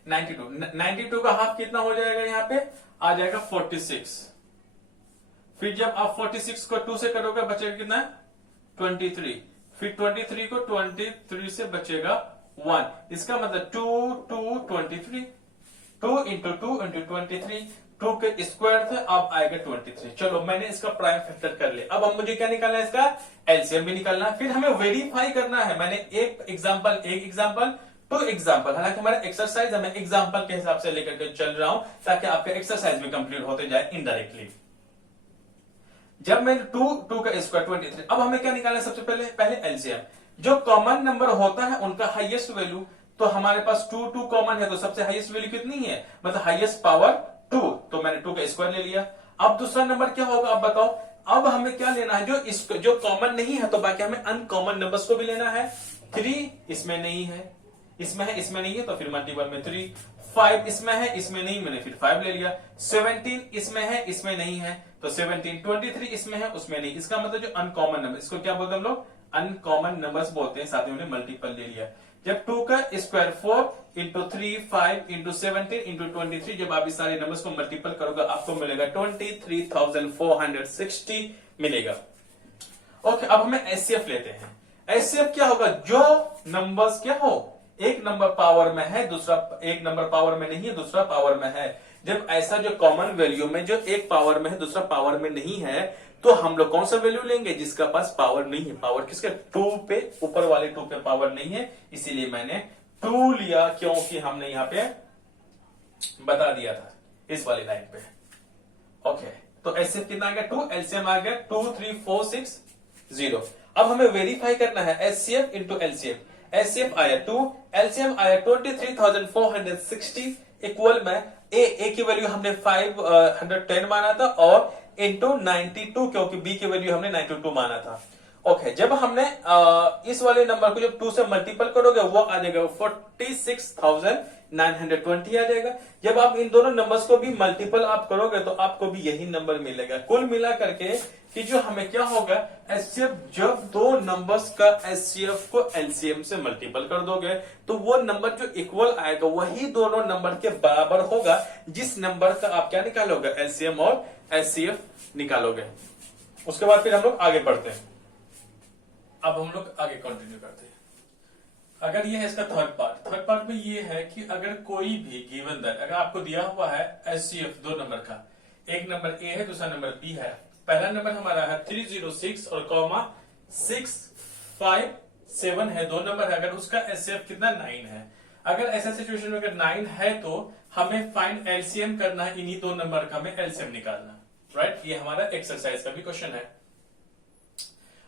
92 का हाफ कितना हो जाएगा, यहां पे आ जाएगा 46। फिर जब आप 46 को 2 से करोगे बचेगा कितना, 23। फिर 23 को 23 से बचेगा 1, इसका मतलब 2 2 23, 2 इंटू 2 इंटू 23, 2 के स्क्वायर थे, अब आएगा 23। चलो मैंने इसका प्राइम फैक्टर कर लिया। अब हम मुझे क्या निकालना है, इसका एलसीएम भी निकालना है। फिर हमें वेरीफाई करना है। मैंने एक एग्जांपल 2 एग्जांपल, हालांकि हमारा एक्सरसाइज है, मैं एग्जांपल के हिसाब से लेकर के चल रहा हूं ताकि आपका एक्सरसाइज भी कंप्लीट होते जाए इनडायरेक्टली। जब मैंने 2 का स्क्वायर 23, अब हमें क्या निकालना है, सबसे पहले एलसीएम। जो कॉमन नंबर होता है उनका हाईएस्ट वैल्यू, तो हमारे पास 2 2 कॉमन है, तो सबसे हाईएस्ट वैल्यू कितनी है, मतलब हाईएस्ट पावर 2, तो मैंने 2 का स्क्वायर ले लिया। अब दूसरा नंबर क्या होगा, अब बताओ। अब हमें क्या लेना है, जो कॉमन नहीं है, तो बाकी हमें अनकॉमन नंबर्स को भी लेना है। 3 इसमें नहीं है, इसमें है, इसमें नहीं है, तो फिर मल्टीपल में 3। 5 इसमें है, इसमें नहीं, मैंने फिर 5 ले लिया। 17 इसमें है, इसमें नहीं है, तो 17। 23 इसमें है, उसमें नहीं, इसका मतलब जो अनकॉमन नंबर, इसको क्या बोलते हैं हम लोग, अनकॉमन नंबर्स बोलते हैं। साथ ही मैंने मल्टीपल ले लिया। जब 2 का स्क्वायर 4 इंटू 3 5 इंटू 17 इंटू 23, जब आप इस सारे नंबर्स को मल्टीपल करोगे आपको मिलेगा 23,460 मिलेगा। ओके, अब हमें एचसीएफ लेते हैं। एचसीएफ क्या होगा, जो नंबर्स क्या हो, एक नंबर पावर में है, दूसरा एक नंबर पावर में नहीं है, दूसरा पावर में है, जब ऐसा जो कॉमन वैल्यू में जो एक पावर में है दूसरा पावर में नहीं है, तो हम लोग कौन सा वैल्यू लेंगे? जिसका पास पावर नहीं है। पावर किसके? 2 पे, ऊपर वाले 2 पे पावर नहीं है, इसीलिए मैंने 2 लिया, क्योंकि हमने यहां पे बता दिया था इस वाली लाइन पे। ओके, तो एचसीएफ कितना आ गया? 2, एलसीएम आ गया 2 3 4 6 0। अब हमें वेरीफाई करना है एचसीएफ इंटू एलसीएम। एचसीएफ आया 2, एलसीएम आया 23,460 इक्वल में ए की वैल्यू हमने 510 माना था और इंटू 92, क्योंकि बी की वैल्यू हमने 92 माना था। ओके, जब हमने इस वाले नंबर को जब 2 से मल्टीपल करोगे वो आ जाएगा 46,920 आ जाएगा। जब आप इन दोनों नंबर्स को भी मल्टीपल आप करोगे तो आपको भी यही नंबर मिलेगा। कुल मिला करके कि जो हमें क्या होगा, एचसीएफ, जब दो नंबर्स का एचसीएफ को एलसीएम से मल्टीपल कर दोगे तो वो नंबर जो इक्वल आएगा वही दोनों नंबर के बराबर होगा जिस नंबर का आप क्या निकालोगे? एलसीएम और एचसीएफ निकालोगे। उसके बाद फिर हम लोग आगे बढ़ते हैं। अब हम लोग आगे कंटिन्यू करते हैं। अगर ये है इसका थर्ड पार्ट में ये है कि अगर कोई भी गिवन दैट, अगर आपको दिया हुआ है एचसीएफ दो नंबर का, एक नंबर ए है दूसरा नंबर बी है, पहला नंबर हमारा है 306 और कॉमा 657 है, दो नंबर है, अगर उसका एचसीएफ कितना 9 है। अगर ऐसा सिचुएशन में अगर 9 है तो हमें फाइंड एलसीएम करना है, इन्हीं दो नंबर का हमें एलसीएम निकालना, राइट। ये हमारा एक्सरसाइज का भी क्वेश्चन है।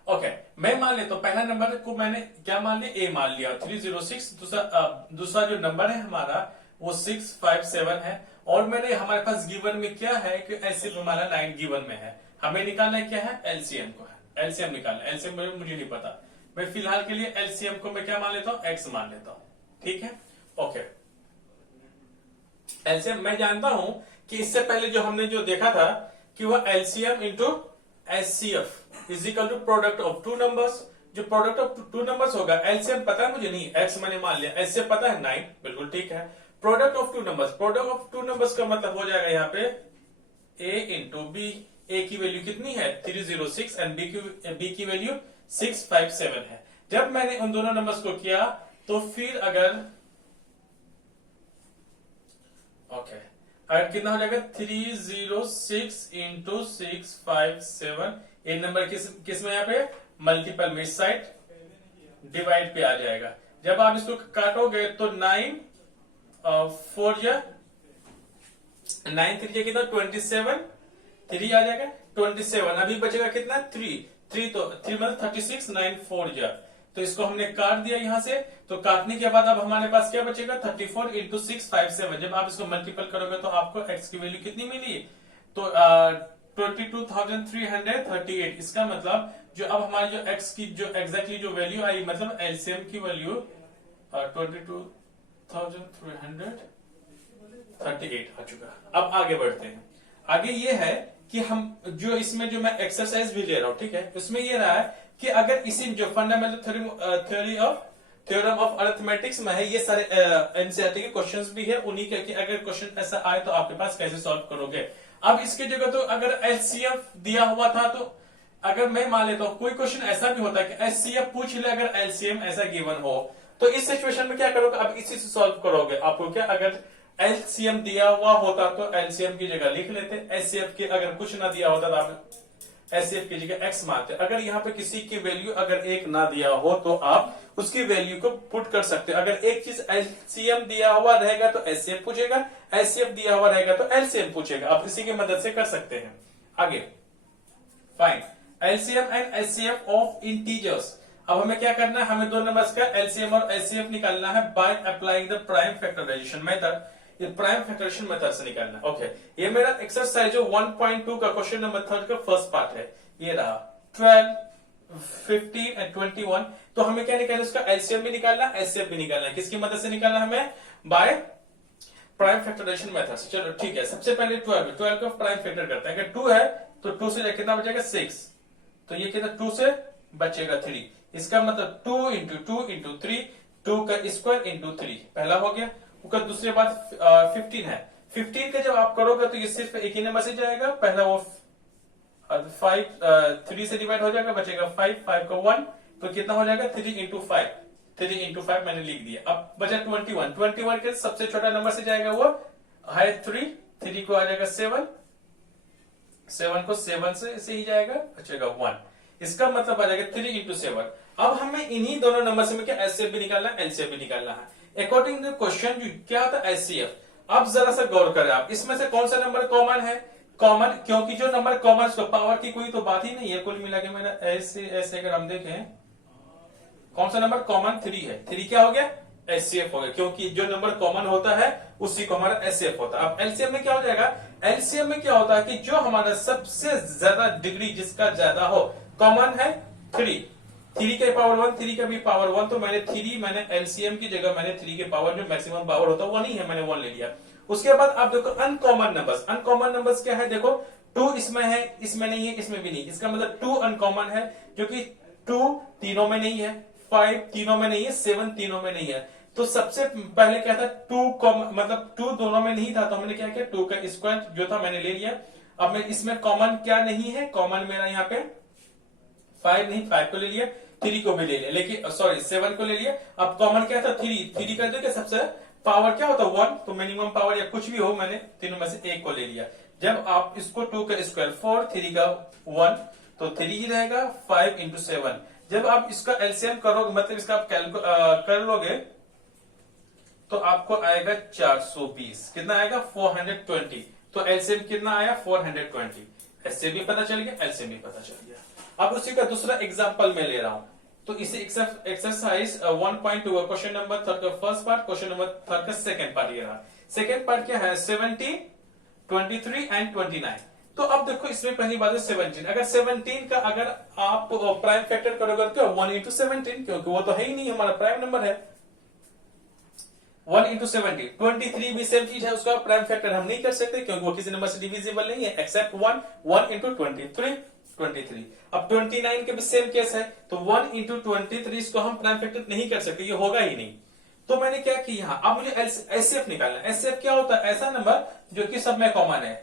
ओके, मैं मान लेता हूं पहला नंबर को मैंने क्या मान लिया? ए मान लिया, 306। दूसरा जो नंबर है हमारा वो 657 है और मैंने हमारे पास गिवन में क्या है कि एलसीएम हमारा 9 गिवन में है। हमें निकालना है क्या है? एलसीएम को है, एलसीएम निकालना। एलसीएम मुझे नहीं पता, मैं फिलहाल के लिए एलसीएम को मैं क्या मान लेता हूं? एक्स मान लेता हूं, ठीक है। ओके, एलसीएम मैं जानता हूं कि इससे पहले जो हमने जो देखा था कि वह LCM into HCF is equal to product of two numbers. जो प्रोडक्ट ऑफ टू नंबर्स होगा, एलसीएम पता है मुझे नहीं, एक्स मैंने मान लिया, एचसीएफ पता है 9, बिल्कुल ठीक है। Product of two numbers, product of two numbers का मतलब हो जाएगा यहाँ पे ए इंटू बी। ए की वैल्यू कितनी है? 306 एंड बी की वैल्यू 657 है। जब मैंने उन दोनों नंबर्स को किया तो फिर अगर अगर कितना हो जाएगा? 306 इंटू 657, एक नंबर किस में यहाँ पे? मल्टीपल में, इस साइड डिवाइड पे आ जाएगा। जब आप इसको काटोगे तो 9 4 जा 9 3 कितना? 27, 3 आ जाएगा 27। अभी बचेगा कितना? 3 तो 3 मतलब 36, 9 4 जा, तो इसको हमने काट दिया यहां से। तो काटने के बाद अब हमारे पास क्या बचेगा? 34 इंटू 657। जब आप इसको मल्टीपल करोगे तो आपको एक्स की वैल्यू कितनी मिली? तो 22,338। इसका मतलब जो अब हमारी जो एक्स की जो एग्जैक्टली जो वैल्यू आई, मतलब एलसीएम की वैल्यू 22,338 आ चुका। अब आगे बढ़ते हैं। आगे ये है कि हम जो इसमें जो मैं एक्सरसाइज भी ले रहा हूं, ठीक है, उसमें ये रहा है कि अगर इसी जो फंडामेंटल थ्योरम ऑफ अरिथमेटिक्स में है, ये सारे एनसीईआरटी के क्वेश्चंस भी है, उन्हीं के कि अगर क्वेश्चन ऐसा आए तो आपके पास कैसे सॉल्व करोगे। अब इसके जगह तो अगर एचसीएफ दिया हुआ था तो अगर मैं मान लेता हूं कोई क्वेश्चन ऐसा भी होता है कि एचसीएफ पूछ ले, अगर एलसीएम ऐसा गिवन हो तो इस सिचुएशन में क्या करोगे? अब इसी से सॉल्व करोगे। आपको क्या, अगर एलसीएम दिया हुआ होता तो एलसीएम की जगह लिख लेते, एचसीएफ के अगर कुछ ना दिया होता तो आप एचसीएफ की जगह एक्स मानते। अगर यहाँ पे किसी की वैल्यू अगर एक ना दिया हो तो आप उसकी वैल्यू को पुट कर सकते हो। अगर एक चीज एलसीएम दिया हुआ रहेगा तो एचसीएफ पूछेगा, एचसीएफ दिया हुआ रहेगा तो एलसीएम पूछेगा। आप इसी की मदद से कर सकते हैं। आगे find LCM and HCF of integers. अब हमें क्या करना है? हमें दो नंबर्स का एलसीएम और एचसीएफ निकालना है by applying the prime factorisation method. ये प्राइम फैक्टराइजेशन मेथड से निकालना है। ओके, ये मेरा एक्सरसाइज जो 1.2 का क्वेश्चन नंबर 3 का फर्स्ट पार्ट है, ये रहा 12, 15 एंड 21। तो हमें क्या निकालना है? उसका एलसीएम भी निकालना है, एचसीएफ भी निकालना है। किसकी मदद से निकालना है? हमें बाय प्राइम फैक्टराइजेशन मेथड से। चलो ठीक है, सबसे पहले 12 को प्राइम फैक्टर करते हैं। अगर 2 है तो 2 से कितना बचेगा? 6, तो ये कितना? 2 से बचेगा 3। इसका मतलब 2 इंटू 2 इंटू 3, 2 का स्क्वायर इंटू 3, पहला हो गया। उसका दूसरे बात 15 है। 15 का जब आप करोगे तो ये सिर्फ एक ही नंबर से जाएगा, पहला वो 5 3 से डिवाइड हो जाएगा, बचेगा 5 का 1, तो कितना हो जाएगा? 3 इंटू 5, 3 इंटू 5 मैंने लिख दिया। अब बचा 21 के सबसे छोटा नंबर से जाएगा वो है 3 3 को आ जाएगा 7, 7 को 7 से ही जाएगा, बचेगा 1। इसका मतलब आ जाएगा 3 इंटू 7। अब हमें इन्हीं दोनों नंबर से क्या एचसीएफ भी निकालना है, एलसीएफ भी निकालना है। अकॉर्डिंग टू क्वेश्चन क्या होता है एचसीएफ। अब जरा सा गौर करें आप, इसमें से कौन सा नंबर कॉमन है, कॉमन, क्योंकि जो नंबर कॉमन उसको पावर की कोई तो बात ही नहीं है। कुल मिला के मेरा ऐसे अगर हम देखें कौन सा नंबर कॉमन 3 है, 3 क्या हो गया एचसीएफ हो गया, क्योंकि जो नंबर कॉमन होता है उसी को हमारा एचसीएफ होता है। अब एलसीएम में क्या हो जाएगा, एलसीएम में क्या होता है कि जो हमारा सबसे ज्यादा डिग्री जिसका ज्यादा हो, कॉमन है 3, 3 के पावर 1, 3 का भी पावर 1, तो मैंने एलसीएम की जगह मैंने 3 के पावर जो मैक्सिमम पावर होता है वो नहीं है, मैंने 1 ले लिया। उसके बाद आप देखो अनकॉमन नंबर्स, अनकॉमन नंबर्स क्या है, देखो 2 इसमें है, इसमें नहीं है, इसमें भी नहीं, इसका मतलब 2 अनकॉमन है, जो कि 2 तीनों में नहीं है, 5 तीनों में नहीं है, 7 तीनों में नहीं है। तो सबसे पहले क्या था 2 मतलब 2 दोनों में नहीं था, तो हमने क्या किया 2 का स्क्वायर जो था मैंने ले लिया। अब मैं इसमें कॉमन क्या नहीं है, कॉमन मेरा यहाँ पे 5 नहीं, 5 को ले लिया, 3 को भी ले लिया, लेकिन सॉरी 7 को ले लिया। अब कॉमन क्या था 3 कर दो, सबसे पावर क्या होता है 1, तो मिनिमम पावर या कुछ भी हो, मैंने तीनों में से एक को ले लिया। जब आप इसको 2 का स्क्वायर 4, 3 का 1, तो 3 ही रहेगा, 5 इंटू 7। जब आप इसका एलसीएम करोगे, मतलब इसका आप कर लोगे, तो आपको आएगा 420, कितना आएगा 420। तो एलसीएम कितना आया 420। एचसीएफ भी पता चल गया, एलसीएम भी पता चल गया। अब उसी का दूसरा एग्जांपल मैं ले रहा हूं, तो इसे एक्सरसाइज 1.2 क्वेश्चन नंबर 3 का फर्स्ट पार्ट, क्वेश्चन नंबर 3 का सेकंड पार्ट ये रहा। सेकंड पार्ट क्या है 17, 23 एंड 29। तो अब देखो इसमें पहली बात है 17, अगर 17 का अगर आप प्राइम फैक्टर करोगे तो 1 इंटू 17, क्योंकि वो तो है ही नहीं, हमारा प्राइम नंबर है 1 इंटू 17। 23 भी सेम चीज है, उसका प्राइम फैक्टर हम नहीं कर सकते क्योंकि वो किसी नंबर से डिविजिबल नहीं है, एक्सेप्ट 1 इंटू 23। अब 29 के भी सेम केस है, तो 1 इंटू 23 इसको हम प्राइम फैक्टर नहीं कर सकते, ये होगा ही नहीं। तो मैंने क्या किया, अब मुझे एचसीएफ निकालना है। एचसीएफ क्या होता है, ऐसा नंबर जो कि सब में कॉमन है,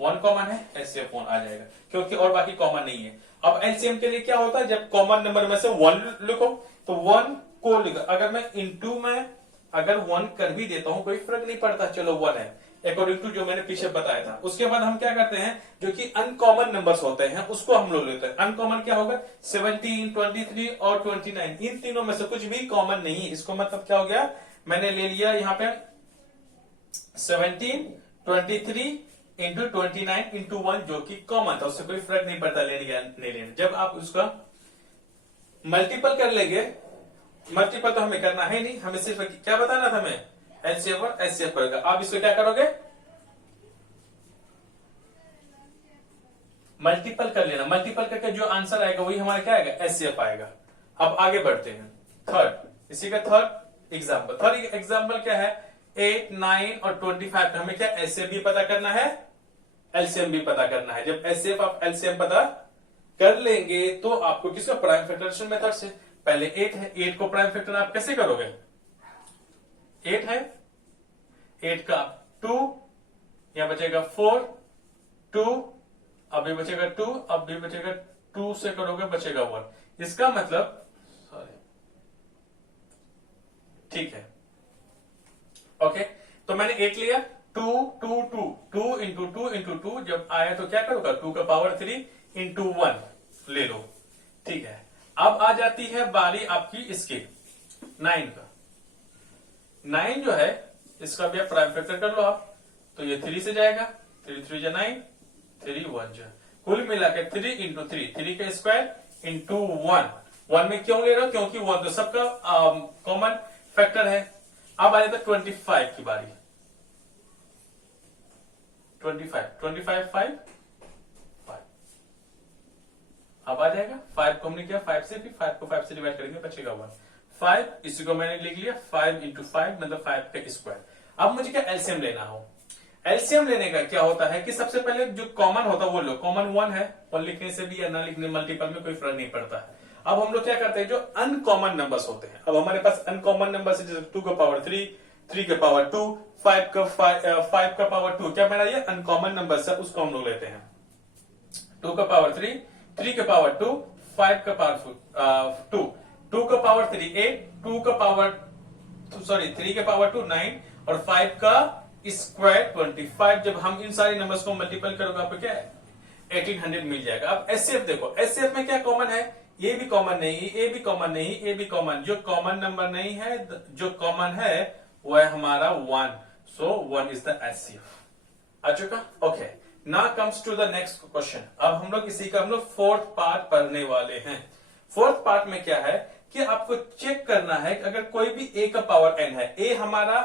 1 कॉमन है, एचसीएफ 1 आ जाएगा, क्योंकि और बाकी कॉमन नहीं है। अब एलसीएम के लिए क्या होता है, जब कॉमन नंबर में से 1 लिखो, तो 1 को लिखो, अगर मैं इंटू में अगर 1 कर भी देता हूं कोई फर्क नहीं पड़ता, चलो 1 है, अकॉर्डिंग टू जो मैंने पीछे बताया था। उसके बाद हम क्या करते हैं, जो कि अनकॉमन नंबर्स होते हैं उसको हम लोग लेते हैं। अनकॉमन क्या होगा 17, 23 और 29, इन तीनों में से कुछ भी कॉमन नहीं है। इसको मतलब क्या हो गया, मैंने ले लिया यहाँ पे 17, 23 इंटू 29 इंटू 1 जो कि कॉमन था, उससे कोई फर्क नहीं पड़ता लेने या नहीं लेने। जब आप उसका मल्टीपल कर लेंगे, मल्टीपल तो हमें करना है नहीं, हमें सिर्फ क्या बताना था, हमें एचसीएफ और एचसीएफ करेगा। आप इसको क्या करोगे, मल्टीपल कर लेना, मल्टीपल करके जो आंसर आएगा वही हमारा क्या आएगा एचसीएफ आएगा। अब आगे बढ़ते हैं थर्ड, इसी का थर्ड एग्जांपल। थर्ड एग्जांपल क्या है 8, 9 और 25 हमें क्या एचसीएफ भी पता करना है, एलसीएम भी पता करना है। जब एचसीएफ आप एलसीएम पता कर लेंगे तो आपको किसका प्राइम फैक्टराइजेशन मेथड से, पहले 8 है, 8 को प्राइम फैक्टर आप कैसे करोगे, 8 है, 8 का 2, यहां बचेगा 4, 2, अब भी बचेगा 2, अब भी बचेगा 2 से करोगे बचेगा 1। इसका मतलब सॉरी, ठीक है, ओके। तो मैंने 8 लिया, 2, 2, 2, 2 इंटू 2 इंटू 2 जब आया तो क्या करोगा 2 का पावर 3 इंटू 1 ले लो, ठीक है। अब आ जाती है बारी आपकी इसकी 9 का। 9 जो है इसका भी आप प्राइम फैक्टर कर लो आप, तो ये 3 से जाएगा, 3 3 जा 9, 3 1 जा, कुल मिला के 3 इंटू 3 का स्क्वायर इंटू 1 में क्यों ले रहे हो, क्योंकि 1 तो सबका कॉमन फैक्टर है। अब आ जाता है 25 की बारी, 25 5 अब आ जाएगा 5 को हमने किया 5 से, फिर 5 को 5 से डिवाइड करेंगे बचेगा 1। 5 इसी को मैंने लिख लिया 5 इंटू 5 मतलब 5 का स्क्वायर। अब मुझे क्या एलसीएम लेना हो, एलसीएम लेने का क्या होता है कि सबसे पहले जो कॉमन होता है वो लो, कॉमन 1 है और लिखने से भी या ना लिखने मल्टीपल में कोई फर्क नहीं पड़ता है। अब हम लोग क्या करते हैं जो अनकॉमन नंबर्स होते हैं, अब हमारे पास अनकॉमन नंबर है जैसे 2 का पावर 3, 3 का पावर 2, 5 का पावर 2, क्या मेरा ये अनकॉमन नंबर है उसको हम लोग लेते हैं। 2 का पावर 3, 3 का पावर 2, 5 का पावर 2, 2 का पावर 3 8, 2 का पावर 3 का पावर 2 9 और 5 का स्क्वायर 25। जब हम इन सारे नंबर्स को मल्टीपल करोगे आपको क्या है 1800 मिल जाएगा। अब एचसीएफ देखो, एचसीएफ में क्या कॉमन है, ये भी कॉमन नहीं, ये भी कॉमन नहीं, ये भी कॉमन, जो कॉमन नंबर नहीं है, जो कॉमन है वो है हमारा 1, सो 1 इज द एचसीएफ। आ चुका? Okay, now comes to the next question. अब हम लोग इसी का हम लोग फोर्थ पार्ट पढ़ने वाले हैं। फोर्थ पार्ट में क्या है कि आपको चेक करना है कि अगर कोई भी a का पावर n है, a हमारा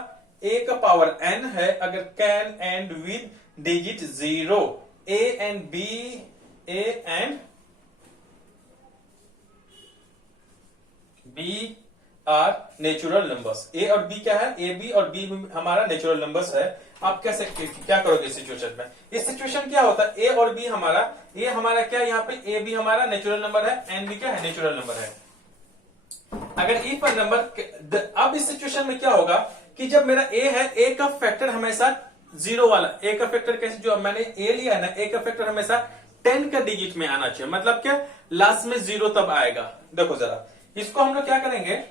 a का पावर n है, अगर can end with digit 0, a and b, a and b are natural numbers. a और b क्या है, a b और b हमारा नेचुरल नंबर्स है। आप कैसे क्या करोगे इस सिचुएशन में? इस सिचुएशन क्या होता है, a और b हमारा, a हमारा क्या यहाँ पे a b हमारा नेचुरल नंबर है, n b क्या है नेचुरल नंबर है। अगर इफ पर नंबर, अब इस सिचुएशन में क्या होगा कि जब मेरा a है, a का फैक्टर हमेशा 0 वाला, a का फैक्टर कैसे, जो मैंने a लिया है ना, a का फैक्टर हमेशा 10 का डिजिट में आना चाहिए। मतलब क्या, लास्ट में 0 तब आएगा। देखो जरा इसको हम लोग क्या करेंगे,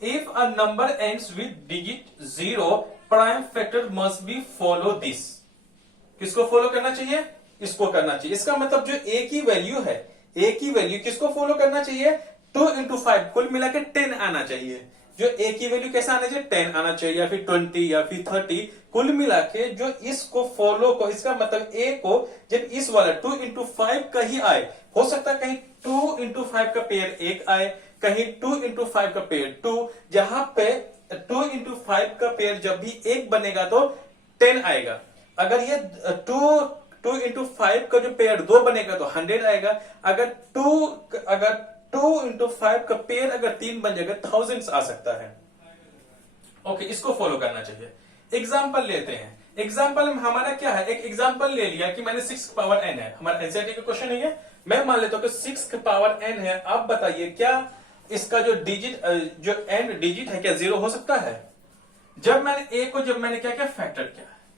if a number ends with digit 0, prime factor must be follow this. किसको फॉलो करना चाहिए, इसको करना चाहिए। इसका मतलब जो a की वैल्यू है, a की वैल्यू किसको फॉलो करना चाहिए, 2 into 5 कुल मिला के 10 आना चाहिए। जो a की वैल्यू कैसा आना चाहिए, 10 आना चाहिए, या फिर 20 या फिर 30, कुल मिला के जो इसको फॉलो को, इसका मतलब a को जब इस वाला 2 into 5 कहीं आए, हो सकता है कहीं 2 into 5 का पेयर 1 आए, कहीं 2 into 5 का पेयर 2, जहां पे 2 into 5 का पेयर जब भी 1 बनेगा तो 10 आएगा। अगर ये 2 into 5 का जो पेयर 2 बनेगा तो 100 आएगा। अगर 2 into 5 का पेयर अगर 3 बन जाएगा, थाउजेंड्स आ सकता है। ओके, इसको फॉलो करना चाहिए। एग्जाम्पल लेते हैं। एग्जाम्पल में हमारा क्या है, एक एग्जाम्पल ले लिया कि मैंने 6 पावर n है, हमारा एनसीईआरटी का क्वेश्चन है। मैं मान लेता हूं कि 6 पावर n है। आप बताइए क्या इसका जो डिजिट, जो n डिजिट है, क्या 0 हो सकता है? जब मैंने a को, जब मैंने क्या किया, फैक्टर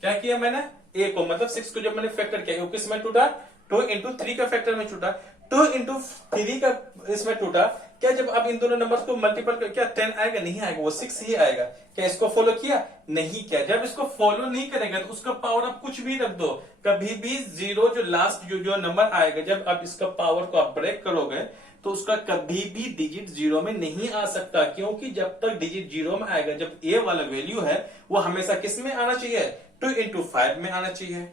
क्या किया मैंने, a को मतलब 6 को जब मैंने फैक्टर किया, किस में टूटा, 2 into 3 का फैक्टर में टूटा, 2 into 3 का इसमें टूटा। क्या जब आप इन दोनों नंबर्स को मल्टीपल कर, क्या 10 आएगा? नहीं आएगा, वो 6 ही आएगा। क्या इसको फॉलो किया? नहीं किया। जब इसको फॉलो नहीं करेगा तो उसका पावर आप कुछ भी रख दो, कभी भी 0 जो लास्ट जो नंबर आएगा, जब आप इसका पावर को आप ब्रेक करोगे तो उसका कभी भी डिजिट 0 में नहीं आ सकता, क्योंकि जब तक डिजिट 0 में आएगा, जब a वाला वैल्यू है वो हमेशा किस में आना चाहिए, 2 into 5 में आना चाहिए।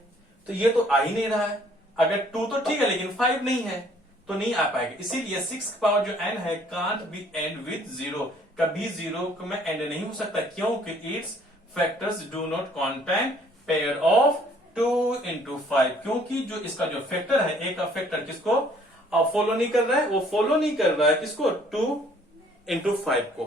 तो ये तो आ ही नहीं रहा है। अगर 2 तो ठीक है लेकिन 5 नहीं है तो नहीं आ पाएगा। इसीलिए 6 पावर जो n है कांट बी एंड विद 0, कभी 0 में एंड नहीं हो सकता, क्योंकि it's factors do not contain pair of 2 into 5, क्योंकि जो इसका जो फैक्टर है, a का फैक्टर किसको फॉलो नहीं कर रहा है, वो फॉलो नहीं कर रहा है किसको, 2 into 5 को।